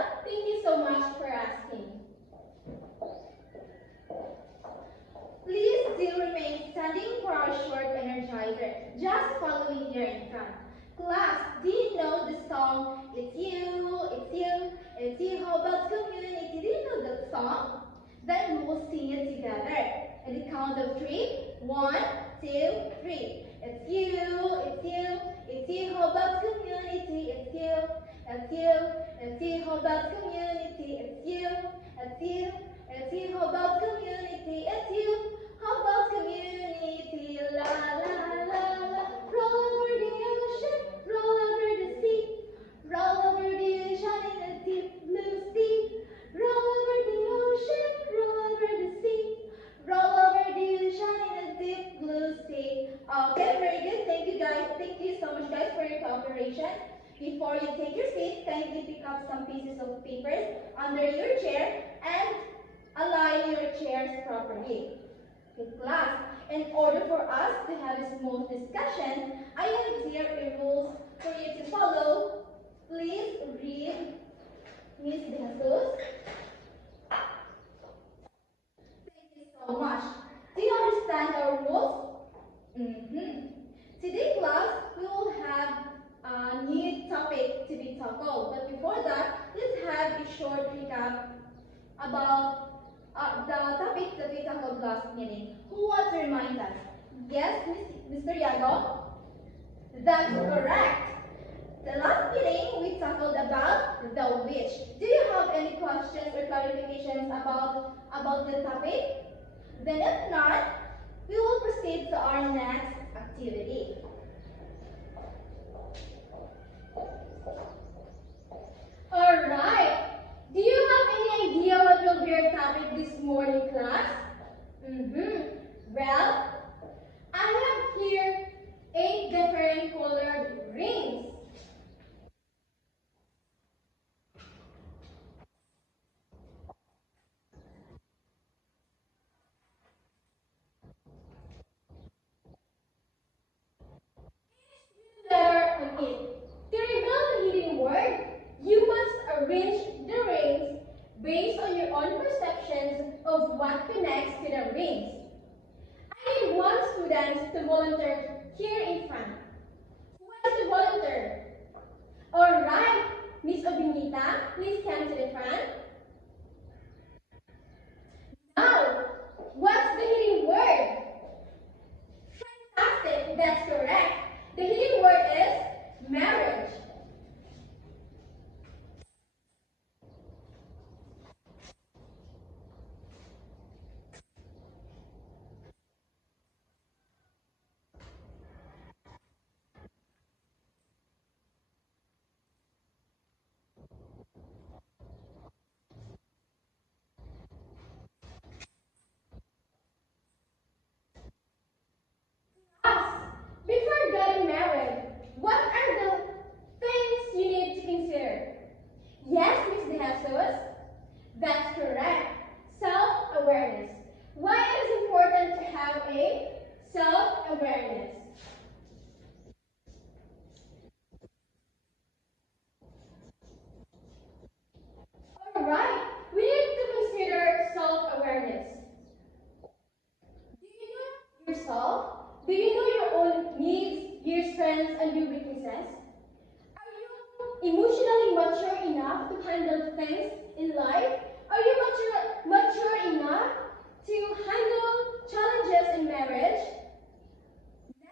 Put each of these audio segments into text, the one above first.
well, thank you so much for asking. Please still remain standing for our short energizer, just following here in front. Class, do you know the song, It's You, It's You, It's You, how about community? Do you know that song? Then we will sing it together. At the count of 3, 1, 2, 3. It's you, it's you, it's you, how about community? It's you, it's you, it's you, how about community? It's you, it's you, it's you, how about community? It's you, how about community? La la la la. Roll over the ocean, roll over the sea, roll over the ocean in a deep blue sea. Roll over the ocean, roll over the sea, roll over the ocean in a deep blue sea. Okay, very good. Thank you guys. Thank you so much guys for your cooperation. Before you take your seat, kindly pick up some pieces of papers under your chair and align your chairs properly. Okay, class, in order for us to have a smooth discussion, I have here a rules for you to follow. Please read Miss De Jesus. Thank you so much. Do you understand our rules? Today, class, we will have a new topic to be tackled. But before that, let's have a short recap about the topic that we tackled last meeting. Who wants to remind us? Yes, Mr. Yago? That's correct. The last meeting, we tackled about the witch. Do you have any questions or clarifications about the topic? Then if not, we will proceed to our next activity. Alright, do you have any idea what will be our topic this morning, class? Well, I have here 8 different colored rings. Letter on it. To reveal the hidden word, you must arrange the rings based on your own perceptions of what connects to the rings. I need one student to volunteer here in front. Who wants to volunteer? Alright, Miss Obinita, please come to the front. Now, what's the hidden word? Fantastic, that's correct. The hidden word is marriage. Us, before getting married, what are the things you need to consider? Yes, Miss De Jesus, that's correct. Self-awareness. Why it is important to have a self-awareness? Alright, we need to consider self-awareness. Do you know yourself? Do you know your own needs, your strengths, and your weaknesses? Are you emotionally mature enough to handle things in life? Are you mature enough to handle challenges in marriage?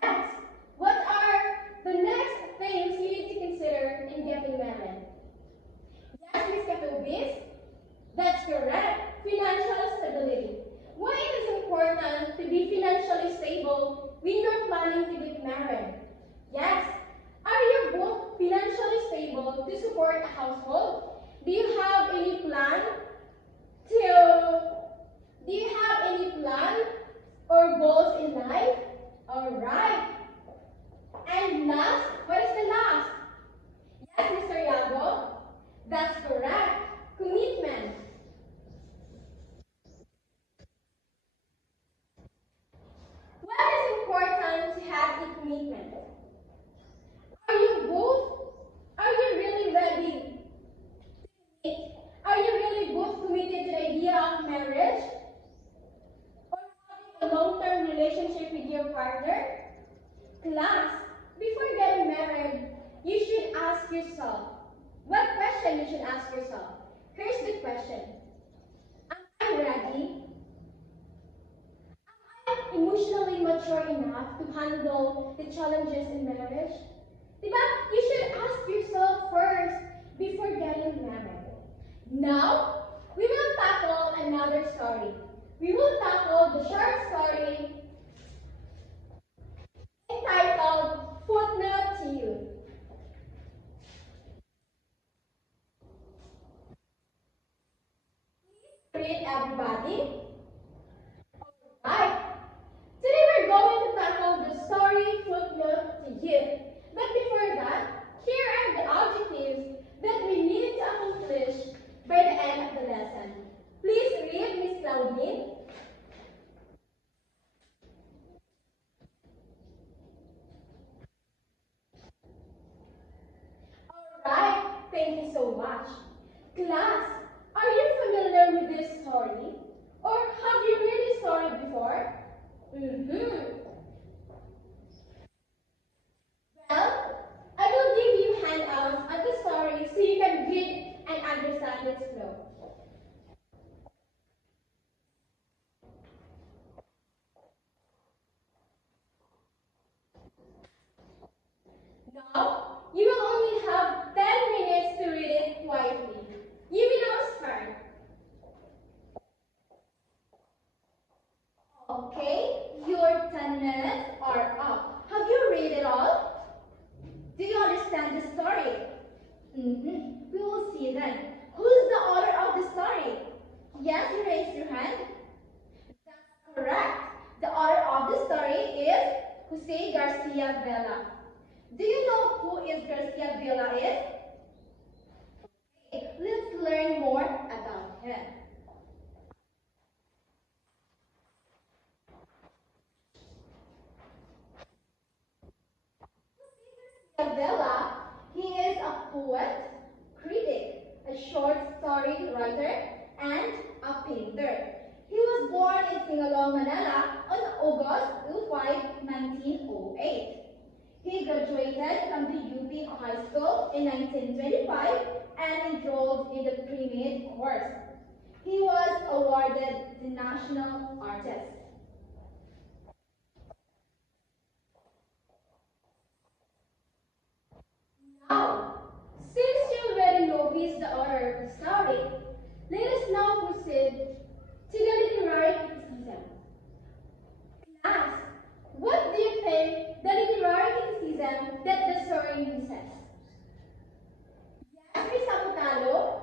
Next, what are the next things you need to consider in getting married? Yes, Ms. Katubis, that's correct. Financial stability. Why it is important to be financially stable when you're planning to get married? Yes. Are you both financially stable to support a household? Do you have any plan or goals in life? Alright. And last, what is the last? Yes, Mr. Yago, that's correct. Commitment. What is important to have a commitment? Are you really ready to commit partner? Class, before getting married, you should ask yourself. What question you should ask yourself? Here's the question. Am I ready? Emotionally mature enough to handle the challenges in marriage? Diba? You should ask yourself first before getting married. Now, we will tackle another story. We will tackle the short story entitled Footnote to You. Read, everybody. Alright. Today we're going to tackle the story Footnote to You. But before that, here are the objectives that we need to accomplish by the end of the lesson. Please read, Miss Claudine. Alright, thank you so much. Class, are you familiar with this story? Or have you read this story before? Well, I will give you handouts of the story so you can read and understand its flow. Now, you will only have 10 minutes to read it quietly. You may now start. Okay, your 10 minutes are up. Have you read it all? Do you understand the story? We will see then. Who's the author of the story? Yes, you raised your hand. That's correct. The author of the story is Jose Garcia Vela. Do you know who is Garcia Vela is? Okay, let's learn more about him. Garcia Vela, he is a poet, critic, a short story writer, and a painter. He was born in Singalong, Manila on August 5, 1908. He graduated from the UP High School in 1925 and enrolled in the pre-med course. He was awarded the National Artist. Now, since you already know who is the author of the story, let us now proceed to the literary criticism. Class, what do you think the literary criticism that the story uses? Yes, Miss Aputalo?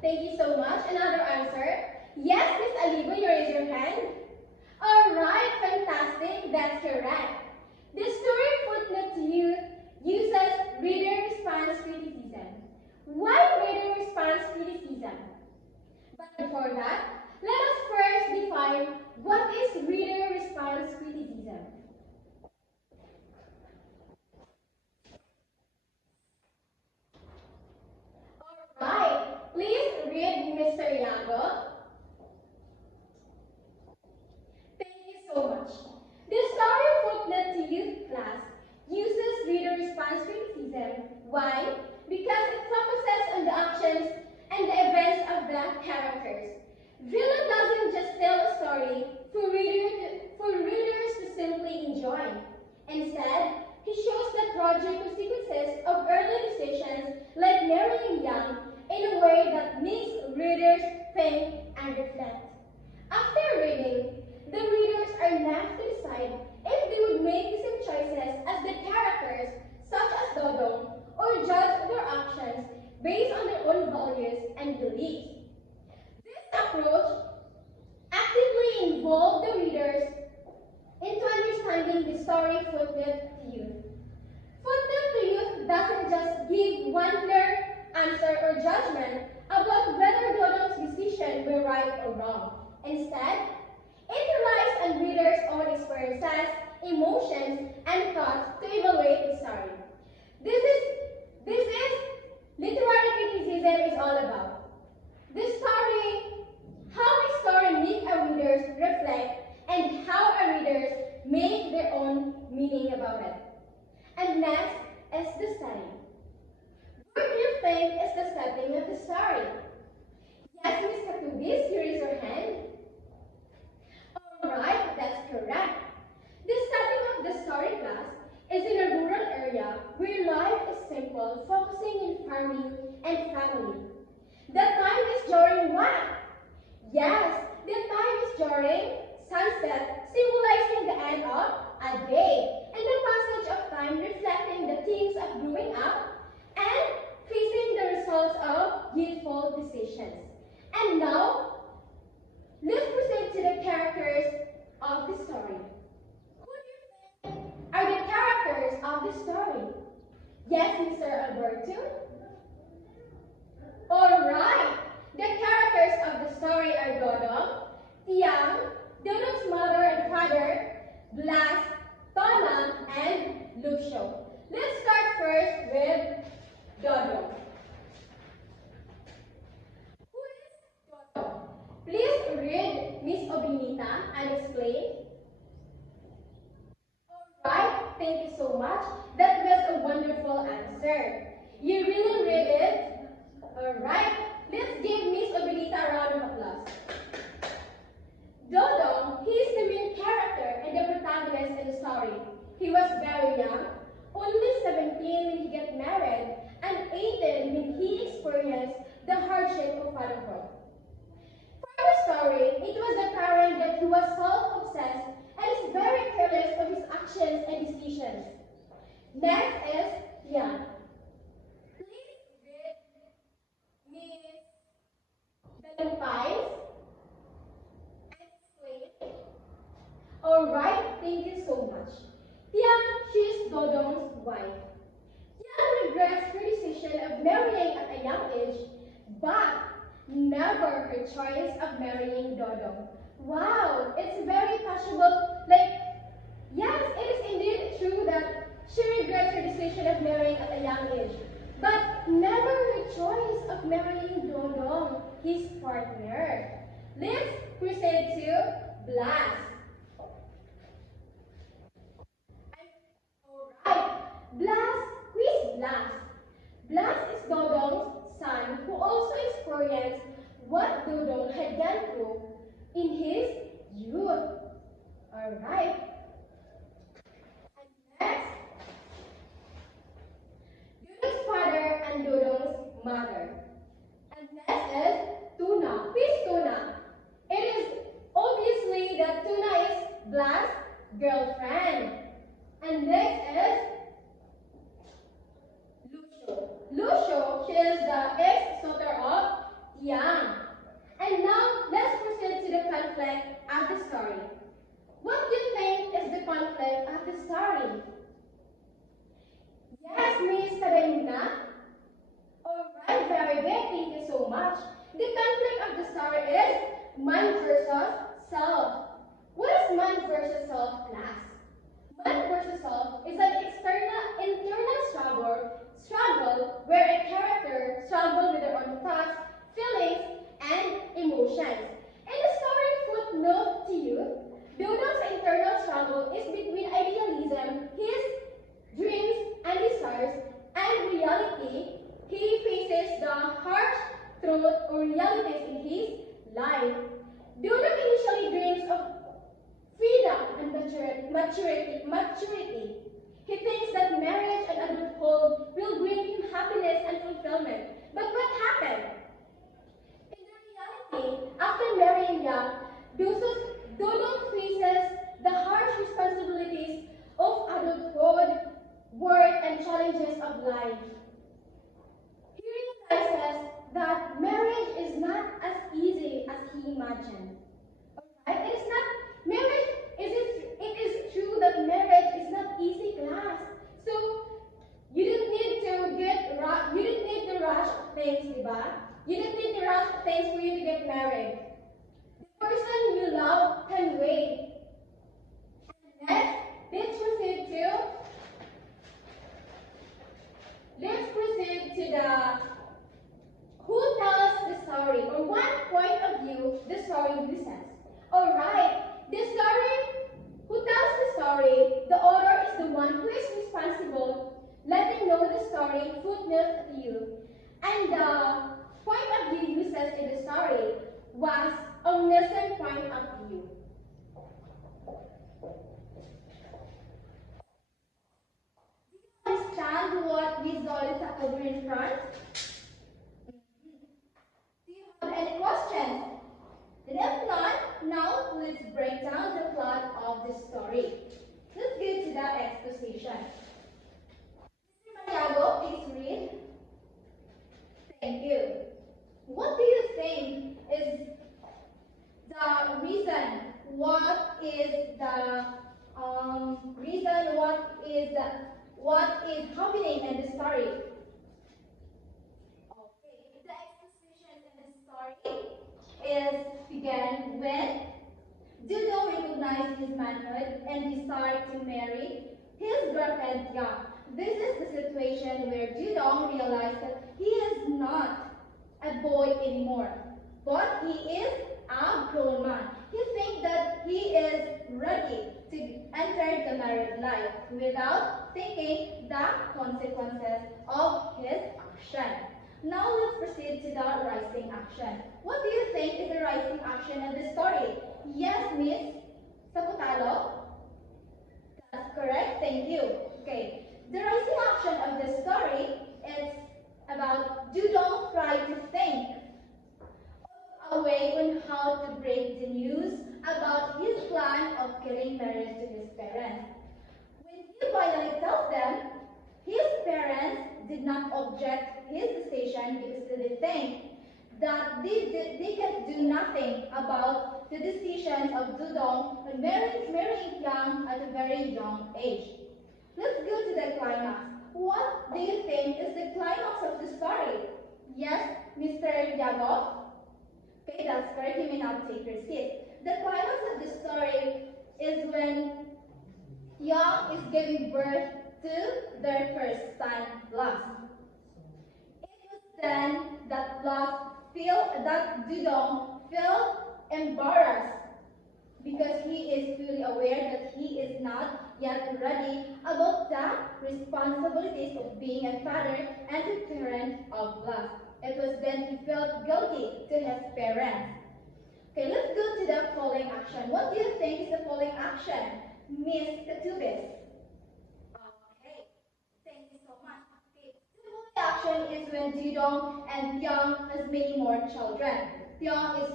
Thank you so much. Another answer? Yes, Miss Alibo, you raise your hand. Alright, fantastic. That's correct. The story Footnote to You uses reader response criticism. Why reader response criticism? But before that, let us first define what is reader response criticism. Alright, please read Mr. Iago. Thank you so much. The story Footnote to You class uses reader response criticism. Why? Because it focuses on the actions and the events of the characters. Villa doesn't just tell a story for readers to simply enjoy. Instead, he shows the tragic consequences of early decisions like marrying young in a way that makes readers think and reflect. After reading, the readers are left to decide if they would make the same choices as the characters, such as Dodong, or judge their actions based on their own values and beliefs. This approach actively involved the readers into understanding the story Footnote to Youth. Footnote to Youth doesn't just give one clear answer or judgment about whether Dodong's decision were right or wrong. Instead, it relies on readers' own experiences, emotions, and thoughts to evaluate the story. This is literary criticism is all about. The story, how a story makes our readers reflect, and how our readers make Yes, Miss Katubis, here is your hand. Alright, that's correct. The setting of the story class is in a rural area where life is simple, focusing in farming and family. The time is during what? Yes, the time is during sunset, symbolizing the end of a day, and the passage of time reflecting the themes of growing up and facing the results of youthful decisions. And now, let's proceed to the characters of the story. Who do you think are the characters of the story? Yes, Mr. Alberto? Alright, the characters of the story are Dodong, Tiang, Dodong's mother and father, Blas, Tonang, and Lucio. Let's start first with Dodong. Who is Dodong? Please read Miss Obinita and explain. Alright, thank you so much. That was a wonderful answer. You really read it. Alright, let's give Miss Obinita a round of applause. Dodong, he is the main character and the protagonist in the story. He was very young, only 17 when he got married, and 18 when he experienced the hardship of fatherhood. For the story, it was apparent that he was self-obsessed and is very careless of his actions and decisions. Next is Tian. Please read Miss Dalumpais and explain. Alright, thank you so much. Tian, she is Dodong's wife. Tian regrets her decision of marrying at a young age, but never her choice of marrying Dodong. Wow, it's very touchable. Yes, it is indeed true that she regrets her decision of marrying at a young age, but never her choice of marrying Dodong, his partner. Let's proceed to Blas. Alright, Blas, who is Blas? Blas is Dodong's son who also experienced what Dodong had gone through in his youth. Alright. And next, Dodong's father and Dodong's mother. And next is Tuna. Who is Tuna? It is obviously that Tuna is Blas' girlfriend. And next is Lucio, she is the ex-suitor of Tiang. And now, let's proceed to the conflict of the story. What do you think is the conflict of the story? Yes, Miss Karina. Alright, very good. Thank you so much. The conflict of the story is man versus self. What is man versus self class? Man versus self is an internal struggle where a character struggles with their own thoughts, feelings, and emotions. In the story footnote to you, Dodong's internal struggle is between idealism, his dreams and desires, and reality. He faces the harsh truth or realities in his life. Dodong initially dreams of freedom and maturity. He thinks that marriage and adulthood will bring him happiness and fulfillment. But what happened? In reality, after marrying young, Dodong faces the harsh responsibilities of adulthood, work, and challenges of life. He realizes that marriage is not as easy as he imagined. Alright? It is not marriage. It is true that marriage is not easy class. So you don't need to rush things, diba? You don't need to rush things for you to get married. The person you love can wait. Next, let's proceed to the who tells the story or what point of view the story uses. Alright, the story, who tells the story, the author is the one who is responsible, letting know the story, footnote to you. And the point of view uses in the story reason. What is the reason? What is happening in the story? Okay, the exposition in the story is began when Juno recognized his manhood and decided to marry his girlfriend Yang. This is the situation where Juno realized that he is not a boy anymore, but he is a grown man. He thinks that he is ready to enter the married life without thinking the consequences of his action. Now let's proceed to the rising action. What do you think is the rising action of the story? Yes, Miss Sakutalo? That's correct, thank you. Okay, the rising action of the story is about Judo try to think a way on how to break the news about his plan of getting married to his parents. When he finally tells them, his parents did not object his decision because they think that they can do nothing about the decisions of Dudong on marrying Yang at a very young age. Let's go to the climax. What do you think is the climax of the story? Yes, Mr. Yagov? Okay, that's correct. You may now take your seat. The climax of the story is when Yang is giving birth to their first son, Blas. It was then that Dudong felt embarrassed because he is fully aware that he is not yet ready about the responsibilities of being a father and a parent of Blas. It was then he felt guilty to his parents. Okay, let's go to the following action. What do you think is the following action, Miss Katubis? Okay, thank you so much. Okay, the following action is when Dudong and Pyong has many more children. Pyong is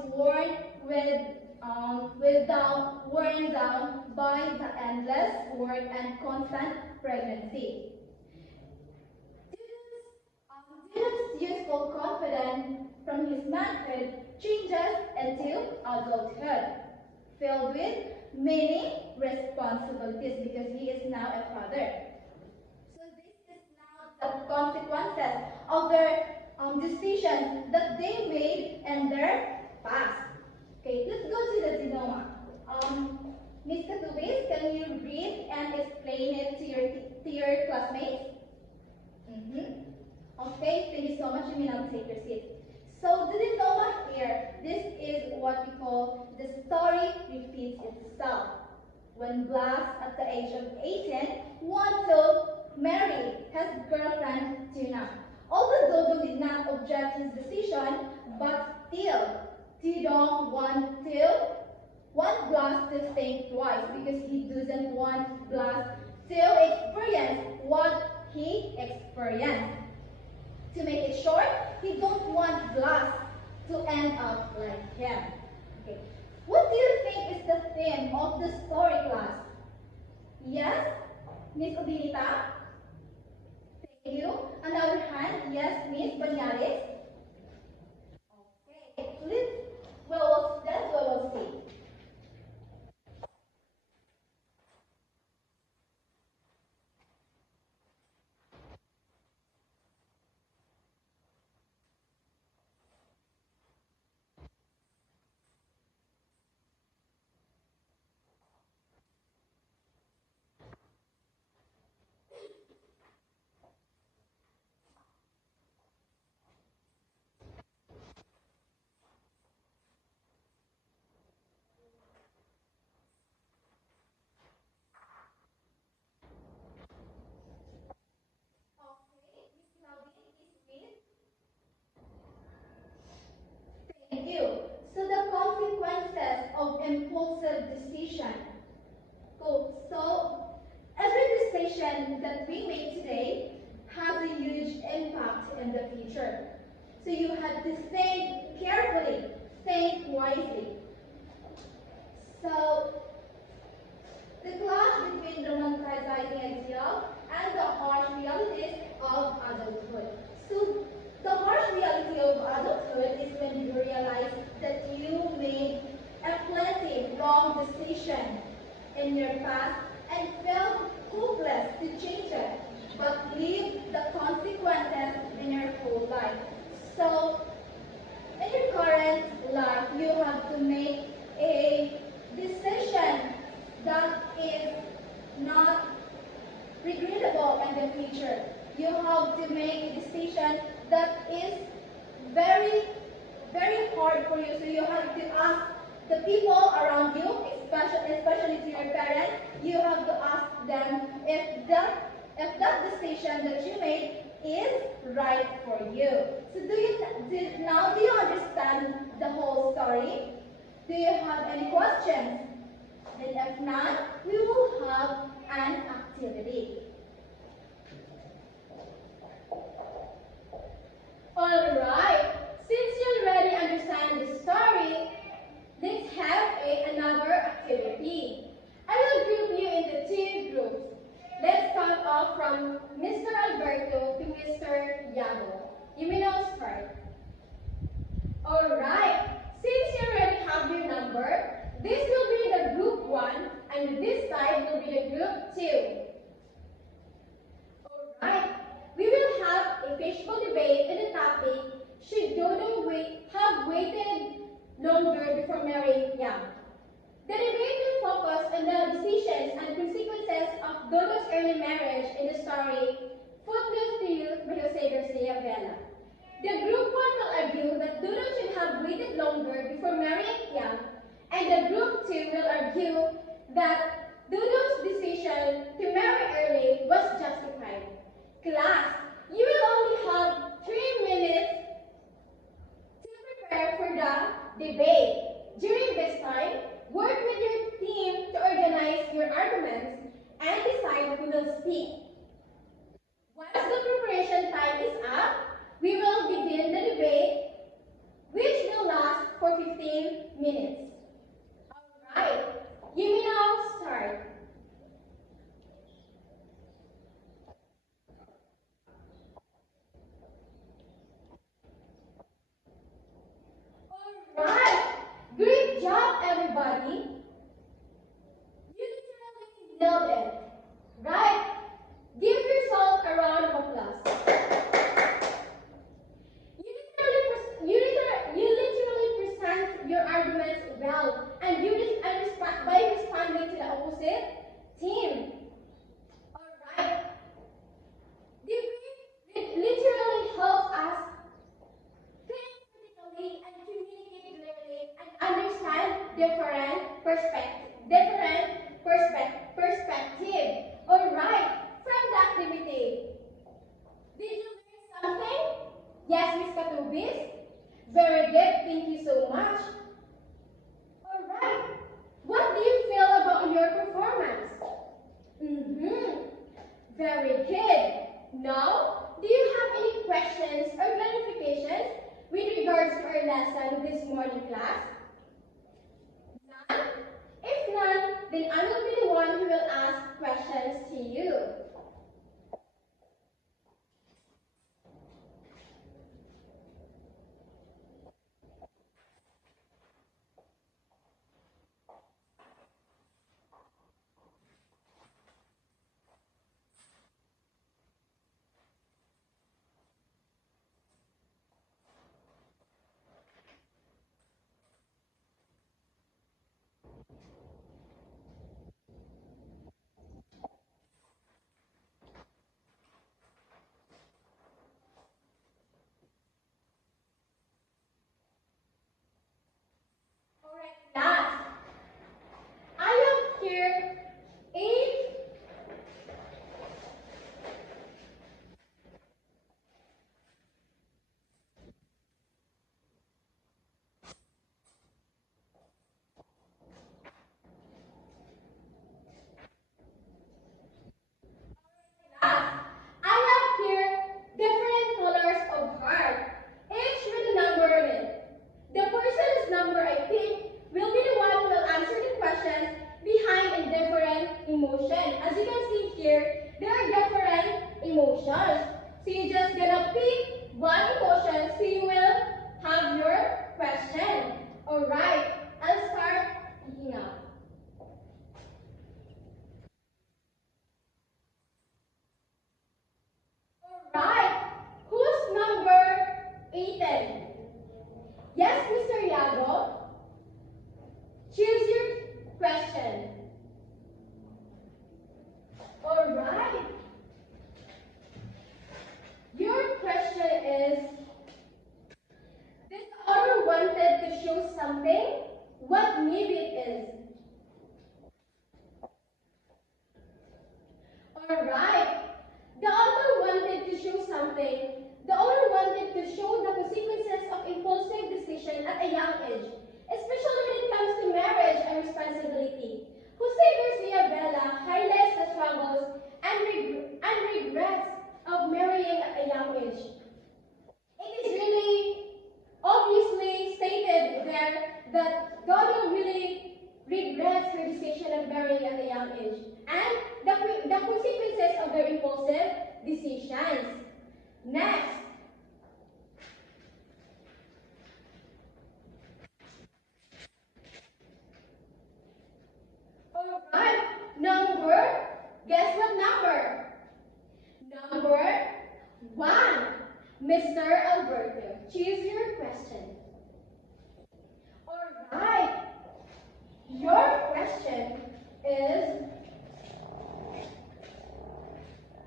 worn down by the endless work and constant pregnancy. Dudong's youthful confidence from his manhood changes into adulthood, filled with many responsibilities because he is now a father. So this is now the consequences of their decisions that they made in their past. Okay, let's go to the genoma. Ms. Katubis, can you read and explain it to your classmates? Okay, thank you so much. You may now take your seat. So the diploma here, this is what we call the story repeats itself. When Blas, at the age of 18, wanted to marry his girlfriend Tuna. Although Dodo did not object his decision, but still, Tidong want Blas to think twice because he doesn't want Blas to experience what he experienced. To make it short, he don't want Blas to end up like him. Okay. What do you think is the theme of the story, class? Yes, Miss Odinita? Thank you. Another hand, yes, Miss Banyales? Okay, that's what we'll see. Thank you. So the consequences of impulsive decision. Cool. So every decision that we make today has a huge impact in the future. So you have to think carefully, think wisely. So the clash between romanticizing ideals and the harsh realities of adulthood. So the harsh reality of adulthood is when you realize that you made a plenty in your past and felt hopeless to change it, but live the consequences in your whole life. So, in your current life, you have to make a decision that is not regrettable in the future. You have to make a decision that is very, very hard for you. So you have to ask the people around you, especially to your parents, you have to ask them if that decision that you made is right for you. So do you understand the whole story? Do you have any questions? And if not, we will have an activity. Alright, since you already understand the story, let's have another activity. I will group you into two groups. Let's start off from Mr. Alberto to Mr. Yago. You may now start. Alright, since you already have your number, this will be the group 1 and this side will be the group 2. Alright, we will have a fishbowl debate in the topic, should Dodo have waited longer before marrying Yang? The debate will focus on the decisions and consequences of Dodo's early marriage in the story Footloose to You by Jose Garcia Vela. The group 1 will argue that Dodo should have waited longer before marrying Yang, and the group 2 will argue that Dodo's decision to marry early was justified. Class, you will only have 3 minutes to prepare for the debate. During this time, work with your team to organize your arguments and decide who will speak. Once the preparation time is up, we will begin the debate, which will last for 15 minutes. Alright, you may now start. Alright, great job everybody. You literally nailed it. Right? Give yourself a round of applause. You literally present your arguments well, and by responding to the opposite team. Alright. Debate literally helps us think critically and communicate clearly and understand different perspective. Alright, from the activity. Did you learn something? Yes, Miss Katubis? Very good, thank you so much. Alright, what do you feel about your performance? Very good. Now, do you have any questions or clarifications with regards to our lesson this morning, class? None? If none, then I will be the one who will ask questions to you. Alright, class. I have here a I have here different colors of heart, each with a number on it. The person whose number I pick will be the one who will answer the questions behind a different emotion. As you can see here, there are different emotions. So you just gonna pick one emotion so you will have your question. Alright, I'll start picking up. something? What maybe it is? Alright. The author wanted to show something. The author wanted to show the consequences of impulsive decision at a young age, especially when it comes to marriage and responsibility. Jose Garcia Bella highlights the struggles and regrets of marrying at a young age. It is really obviously stated there that Dodo really regrets her decision of marrying at a young age and the consequences of their impulsive decisions. Next. Alright, guess what number? Number 1. Mr. Alberto, choose your question. Alright, your question is,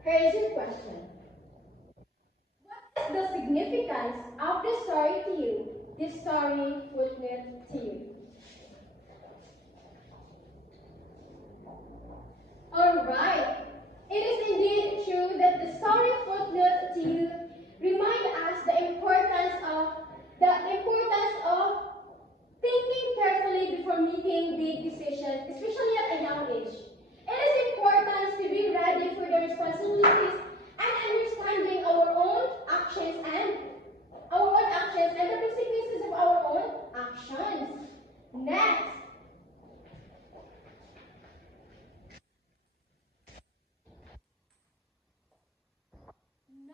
here is your question. What is the significance of this story to you? This story footnote to you. Alright, it is indeed true that the story footnote to you remind us the importance of thinking carefully before making big decisions, especially at a young age. It is important to be ready for the responsibilities and understanding our own actions and the consequences of our own actions. Next.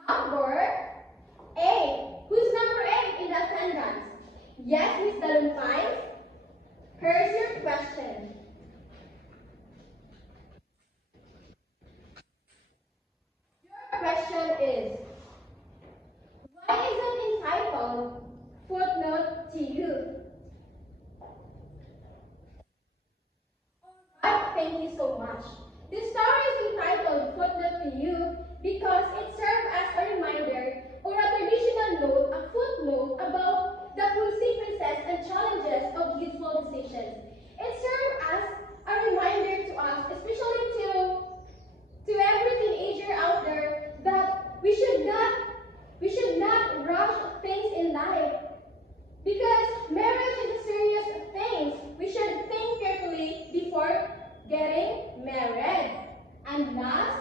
Number 8. Who's number 8 in the attendance? Yes, Miss Dalumpay. Here's your question. Your question is, why is it entitled Footnote to You? Alright, thank you so much. The story is entitled Footnote to You because it serves as a reminder or a traditional note, a footnote about the consequences and challenges of youthful decisions. It serves as a reminder to us, especially to every teenager out there, that we should not rush things in life. Because marriage is a serious thing. We should think carefully before getting married. And last,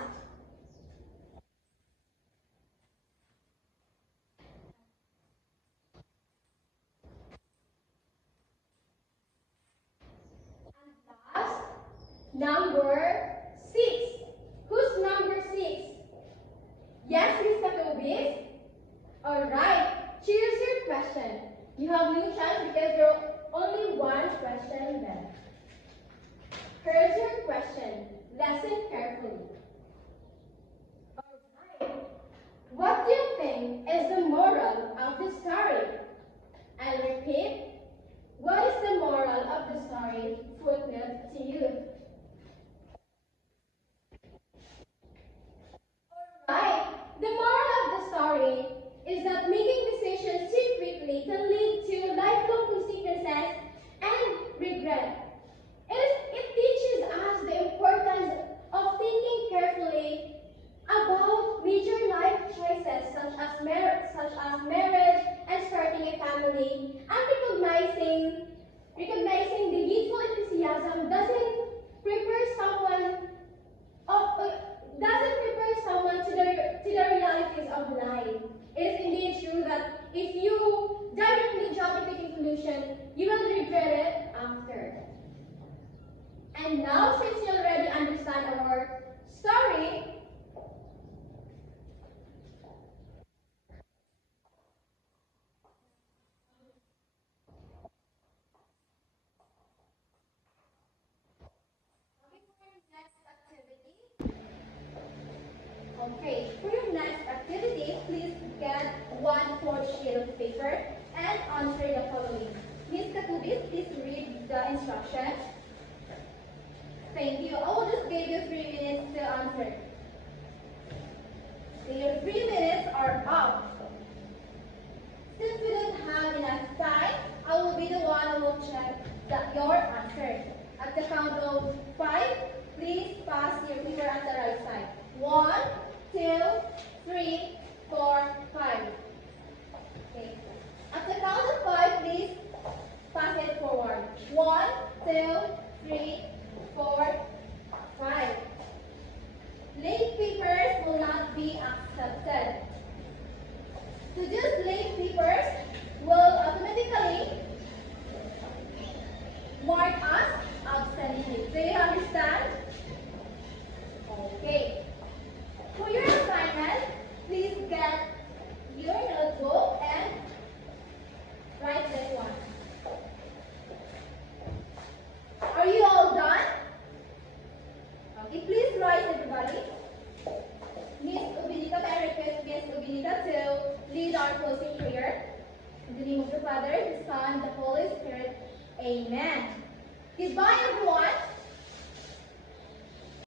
number 6. Who's number 6? Yes, Miss Katobis? Alright, choose your question. You have no chance because there's only one question left. Here's your question. Listen carefully. Alright. What do you think is the moral of the story? I'll repeat. What is the moral of the story? Footnote to you. Alright. The moral of the story is that making decisions too quickly can lead to lifelong consequences and regret. It teaches us the importance of thinking carefully about major life choices such as marriage and starting a family, and recognizing the youthful enthusiasm doesn't prepare someone to the realities of life. It is indeed true that if you directly jump into conclusion, you will regret it after. And now, since you already understand our story, okay, for your next activity, please get 1/4 sheet of paper and answer the following. Miss Katubis, please read the instructions. Thank you. I will just give you 3 minutes to answer. So your 3 minutes are up. Since we don't have enough time, I will be the one who will At the count of 5, please pass your finger on the right side. 1, 2, 3, 4, 5. Okay. At the count of 5, please pass it forward. 1, 2, 3, 4, 5. Late papers will not be accepted. To just late papers will automatically mark as absentee. Do you understand? Okay. For your assignment, please get your notebook and write this one. Are you all done? Okay, please rise everybody. Miss Ubinita, may I request Miss Ubinita to lead our closing prayer. In the name of the Father, the Son, the Holy Spirit. Amen. Goodbye everyone.